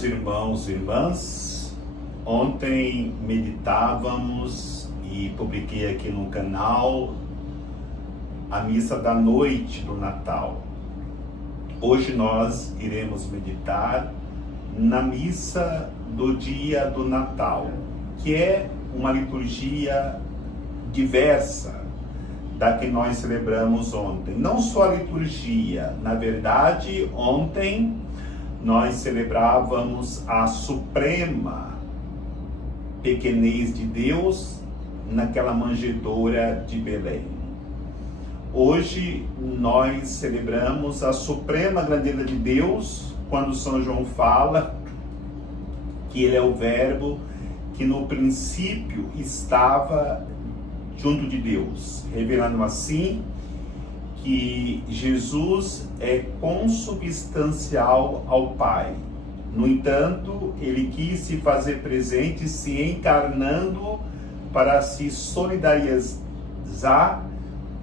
Queridos irmãos e irmãs, ontem meditávamos e publiquei aqui no canal a missa da noite do Natal. Hoje nós iremos meditar na missa do dia do Natal, que é uma liturgia diversa da que nós celebramos ontem. Não só a liturgia, na verdade, ontem nós celebrávamos a suprema pequenez de Deus naquela manjedoura de Belém. Hoje nós celebramos a suprema grandeza de Deus quando São João fala que ele é o Verbo que no princípio estava junto de Deus, revelando assim que Jesus é consubstancial ao Pai. No entanto, ele quis se fazer presente, se encarnando para se solidarizar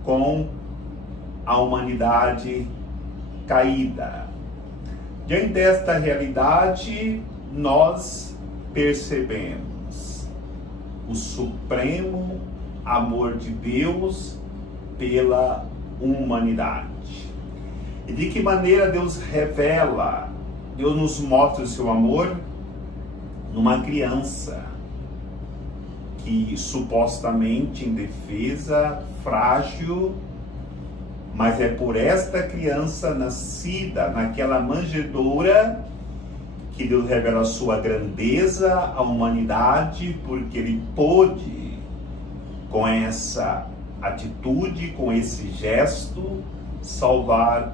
com a humanidade caída. Diante desta realidade, nós percebemos o supremo amor de Deus pela humanidade. E de que maneira Deus revela, Deus nos mostra o seu amor numa criança que supostamente indefesa, frágil, mas é por esta criança nascida naquela manjedoura que Deus revela a sua grandeza à humanidade, porque ele pôde, com essa atitude, com esse gesto, salvar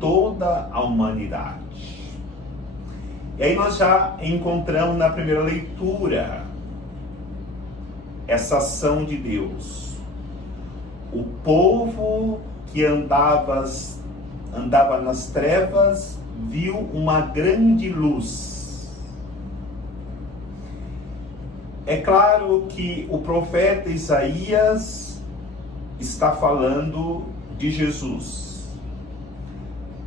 toda a humanidade. E aí nós já encontramos na primeira leitura essa ação de Deus. O povo que andava nas trevas viu uma grande luz. É claro que o profeta Isaías está falando de Jesus,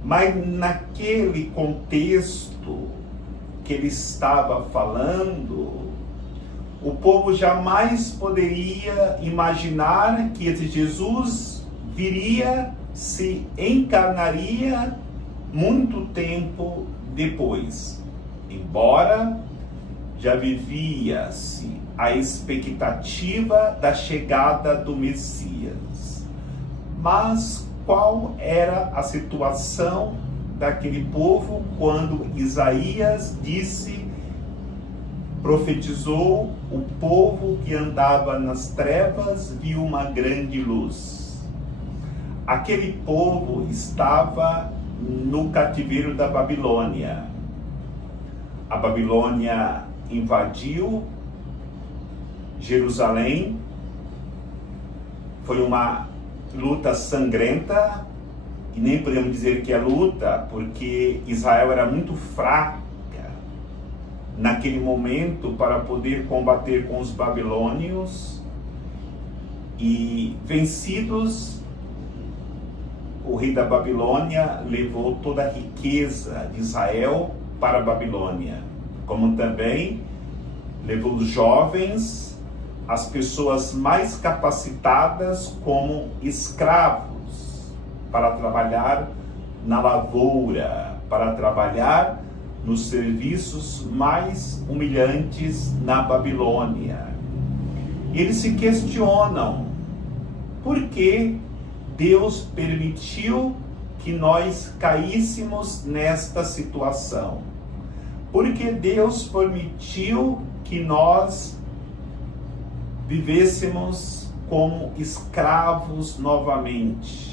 mas naquele contexto que ele estava falando, o povo jamais poderia imaginar que esse Jesus viria, se encarnaria muito tempo depois, embora já vivia-se a expectativa da chegada do Messias. Mas qual era a situação daquele povo quando Isaías profetizou: o povo que andava nas trevas viu uma grande luz? Aquele povo estava no cativeiro da Babilônia. A Babilônia invadiu Jerusalém, foi uma luta sangrenta, e nem podemos dizer que é luta, porque Israel era muito fraca naquele momento para poder combater com os babilônios, e vencidos, o rei da Babilônia levou toda a riqueza de Israel para a Babilônia, como também levou os jovens, as pessoas mais capacitadas, como escravos, para trabalhar na lavoura, para trabalhar nos serviços mais humilhantes na Babilônia. Eles se questionam: por que Deus permitiu que nós caíssemos nesta situação? Por que Deus permitiu que nós vivêssemos como escravos novamente?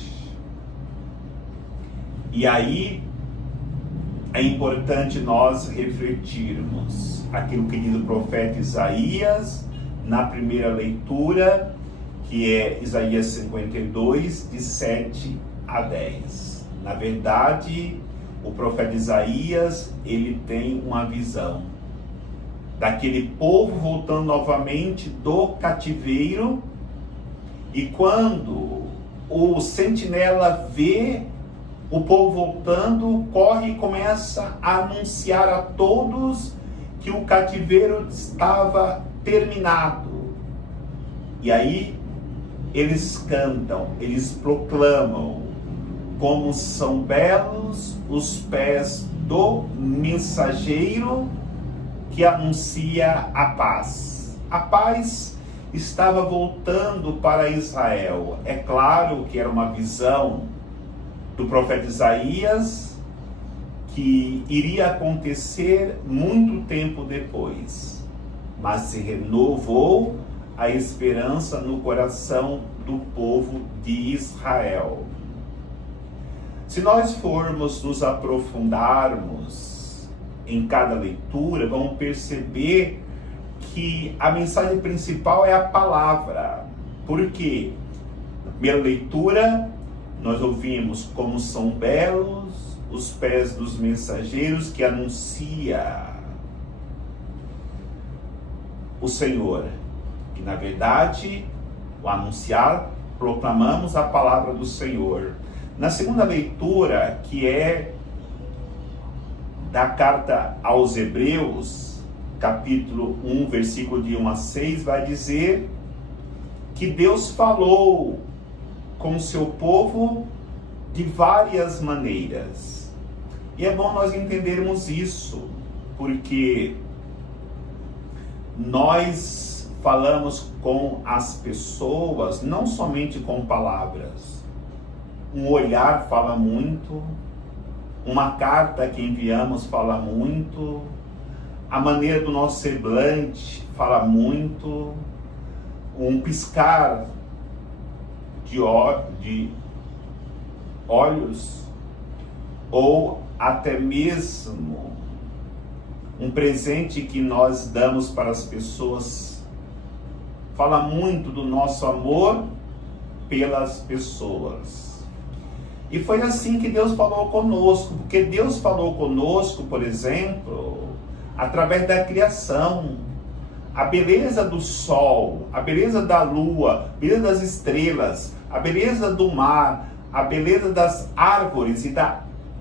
E aí é importante nós refletirmos aquilo que diz o profeta Isaías na primeira leitura, que é Isaías 52, de 7 a 10. Na verdade, o profeta Isaías, ele tem uma visão daquele povo voltando novamente do cativeiro, e quando o sentinela vê o povo voltando, corre e começa a anunciar a todos que o cativeiro estava terminado. E aí eles cantam, eles proclamam: como são belos os pés do mensageiro que anuncia a paz. A paz estava voltando para Israel. É claro que era uma visão do profeta Isaías que iria acontecer muito tempo depois, mas se renovou a esperança no coração do povo de Israel. Se nós formos nos aprofundarmos em cada leitura, vamos perceber que a mensagem principal é a palavra. Por quê? Na primeira leitura, nós ouvimos como são belos os pés dos mensageiros que anuncia o Senhor. Que na verdade, o anunciar, proclamamos a palavra do Senhor. Na segunda leitura, que é da carta aos Hebreus, capítulo 1, versículo de 1 a 6, vai dizer que Deus falou com o seu povo de várias maneiras. E é bom nós entendermos isso, porque nós falamos com as pessoas não somente com palavras. Um olhar fala muito, uma carta que enviamos fala muito, a maneira do nosso semblante fala muito, um piscar de olhos, ou até mesmo um presente que nós damos para as pessoas, fala muito do nosso amor pelas pessoas. E foi assim que Deus falou conosco, porque Deus falou conosco, por exemplo, através da criação. A beleza do sol, a beleza da lua, a beleza das estrelas, a beleza do mar, a beleza das árvores e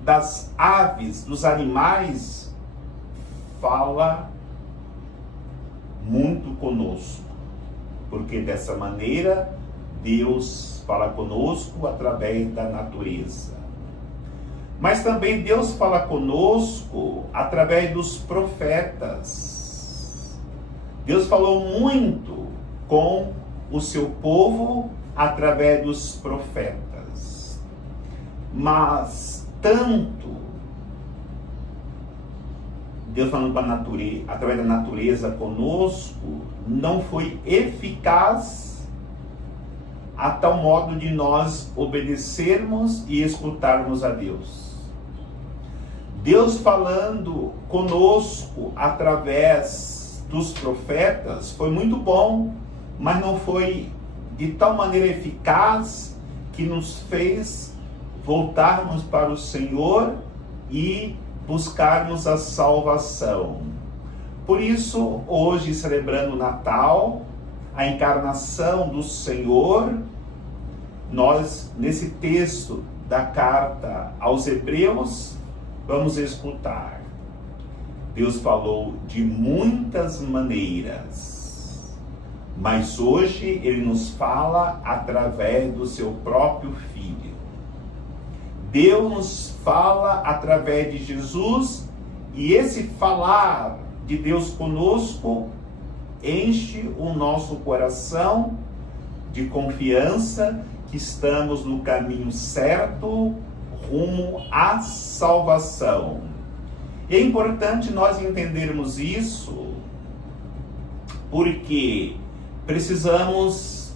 das aves, dos animais, fala muito conosco. Porque dessa maneira, Deus fala conosco através da natureza. Mas também Deus fala conosco através dos profetas. Deus falou muito com o seu povo através dos profetas. Mas tanto Deus falando para a natureza, através da natureza conosco, não foi eficaz a tal modo de nós obedecermos e escutarmos a Deus. Deus falando conosco através dos profetas foi muito bom, mas não foi de tal maneira eficaz que nos fez voltarmos para o Senhor e buscarmos a salvação. Por isso, hoje, celebrando o Natal, a encarnação do Senhor, nós, nesse texto da carta aos Hebreus, vamos escutar. Deus falou de muitas maneiras, mas hoje Ele nos fala através do seu próprio Filho. Deus nos fala através de Jesus, e esse falar de Deus conosco enche o nosso coração de confiança que estamos no caminho certo, rumo à salvação. E é importante nós entendermos isso, porque precisamos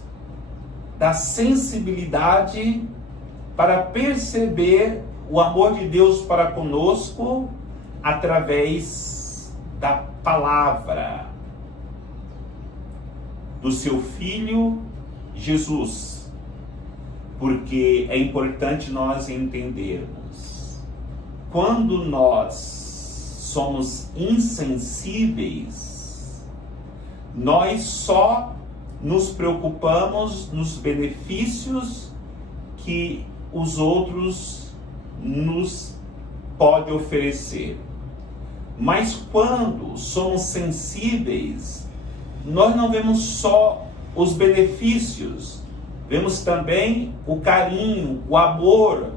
da sensibilidade para perceber o amor de Deus para conosco através da palavra do seu Filho Jesus. Porque é importante nós entendermos, quando nós somos insensíveis, nós só nos preocupamos nos benefícios que os outros nos pode oferecer. Mas quando somos sensíveis, nós não vemos só os benefícios, vemos também o carinho, o amor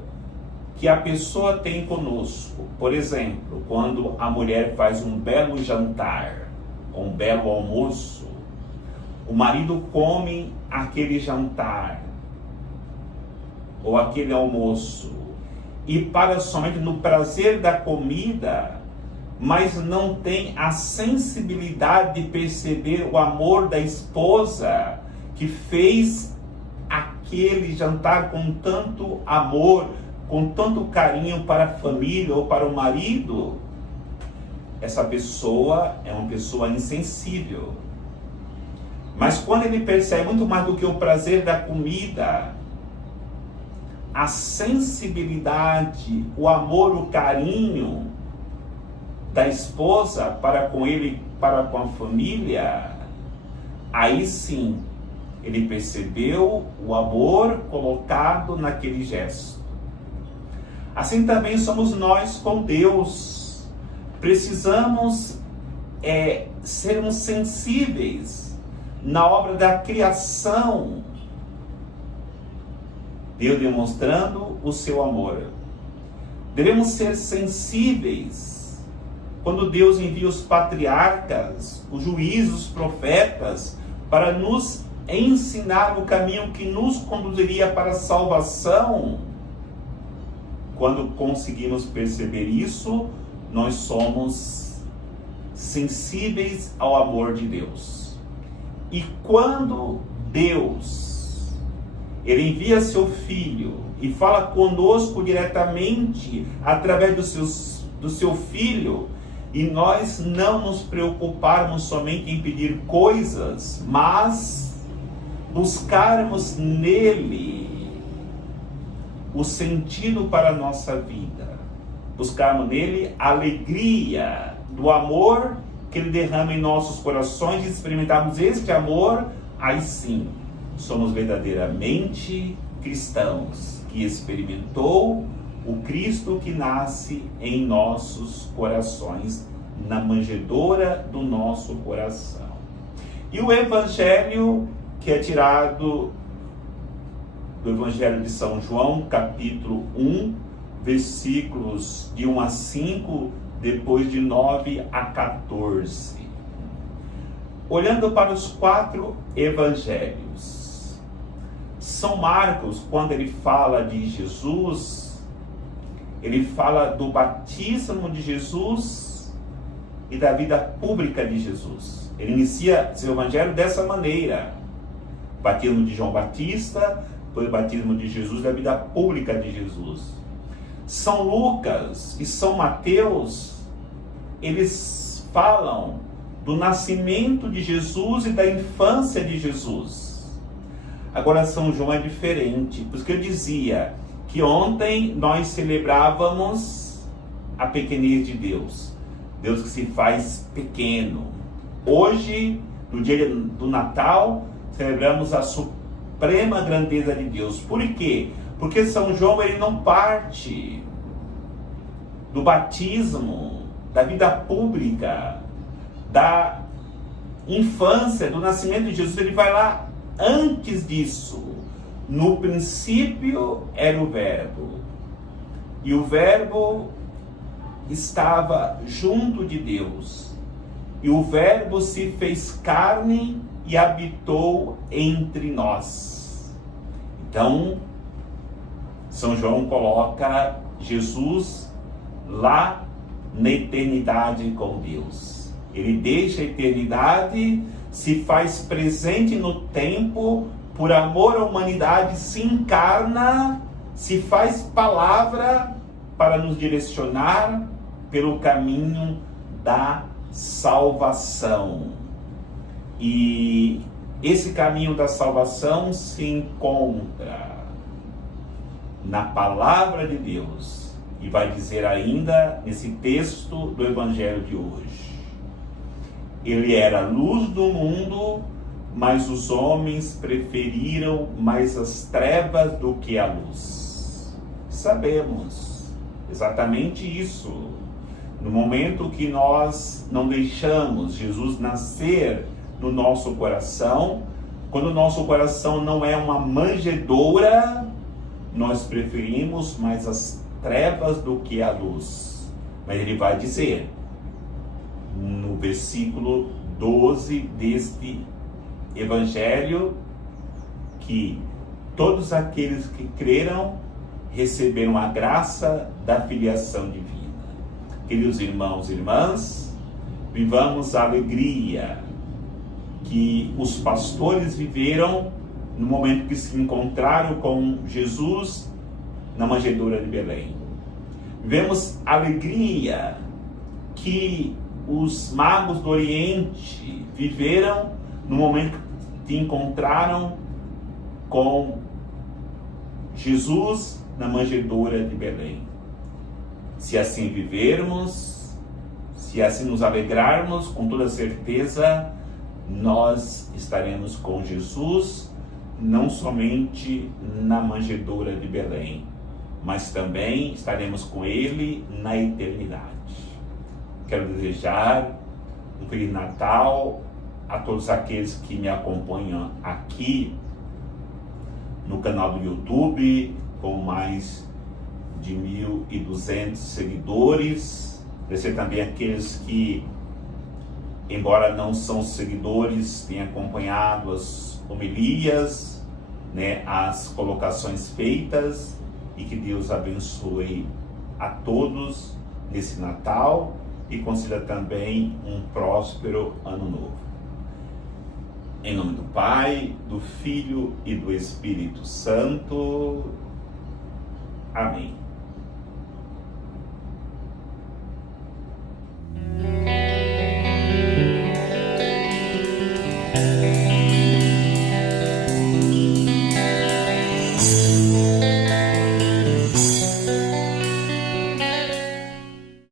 que a pessoa tem conosco. Por exemplo, quando a mulher faz um belo jantar, um belo almoço, o marido come aquele jantar ou aquele almoço e para somente no prazer da comida, mas não tem a sensibilidade de perceber o amor da esposa que fez aquele jantar com tanto amor, com tanto carinho para a família ou para o marido. Essa pessoa é uma pessoa insensível. Mas quando ele percebe muito mais do que o prazer da comida, a sensibilidade, o amor, o carinho da esposa para com ele, para com a família, aí sim ele percebeu o amor colocado naquele gesto. Assim também somos nós com Deus. Precisamos sermos sensíveis na obra da criação, Deus demonstrando o seu amor. Devemos ser sensíveis quando Deus envia os patriarcas, os juízes, os profetas, para nos ensinar o caminho que nos conduziria para a salvação. Quando conseguimos perceber isso, nós somos sensíveis ao amor de Deus. E quando Deus, Ele envia seu Filho e fala conosco diretamente através do seu Filho, e nós não nos preocuparmos somente em pedir coisas, mas buscarmos nele o sentido para a nossa vida, buscarmos nele a alegria do amor que Ele derrama em nossos corações, e experimentarmos este amor, aí sim, somos verdadeiramente cristãos, que experimentou o Cristo que nasce em nossos corações, na manjedoura do nosso coração. E o Evangelho que é tirado do Evangelho de São João, capítulo 1, versículos de 1 a 5, depois de 9 a 14. Olhando para os 4 evangelhos, São Marcos, quando ele fala de Jesus, ele fala do batismo de Jesus e da vida pública de Jesus. Ele inicia seu evangelho dessa maneira: batismo de João Batista, depois batismo de Jesus, da vida pública de Jesus. São Lucas e São Mateus, eles falam do nascimento de Jesus e da infância de Jesus. Agora São João é diferente, por isso que eu dizia que ontem nós celebrávamos a pequenez de Deus, Deus que se faz pequeno. Hoje, no dia do Natal, celebramos a suprema grandeza de Deus. Por quê? Porque São João, ele não parte do batismo, da vida pública, da infância, do nascimento de Jesus. Ele vai lá antes disso. No princípio era o Verbo, e o Verbo estava junto de Deus, e o Verbo se fez carne e habitou entre nós. Então, São João coloca Jesus lá na eternidade com Deus. Ele deixa a eternidade, se faz presente no tempo, por amor à humanidade, se encarna, se faz palavra para nos direcionar pelo caminho da salvação. E esse caminho da salvação se encontra na palavra de Deus, e vai dizer ainda nesse texto do Evangelho de hoje: ele era a luz do mundo, mas os homens preferiram mais as trevas do que a luz. Sabemos Exatamente isso. No momento que nós não deixamos Jesus nascer no nosso coração, quando o nosso coração não é uma manjedoura, nós preferimos mais as trevas do que a luz. Mas ele vai dizer, no versículo 12 deste Evangelho, que todos aqueles que creram receberam a graça da filiação divina. Queridos irmãos e irmãs, vivamos a alegria que os pastores viveram no momento que se encontraram com Jesus na manjedoura de Belém. Vivemos a alegria que os magos do Oriente viveram no momento que se encontraram com Jesus na manjedoura de Belém. Se assim vivermos, se assim nos alegrarmos, com toda certeza, nós estaremos com Jesus, não somente na manjedoura de Belém, mas também estaremos com Ele na eternidade. Quero desejar um Feliz Natal a todos aqueles que me acompanham aqui no canal do YouTube, com mais de 1.200 seguidores. Agradecer também aqueles que, embora não são seguidores, têm acompanhado as homilias, as colocações feitas, e que Deus abençoe a todos nesse Natal e conceda também um próspero ano novo. Em nome do Pai, do Filho e do Espírito Santo. Amém.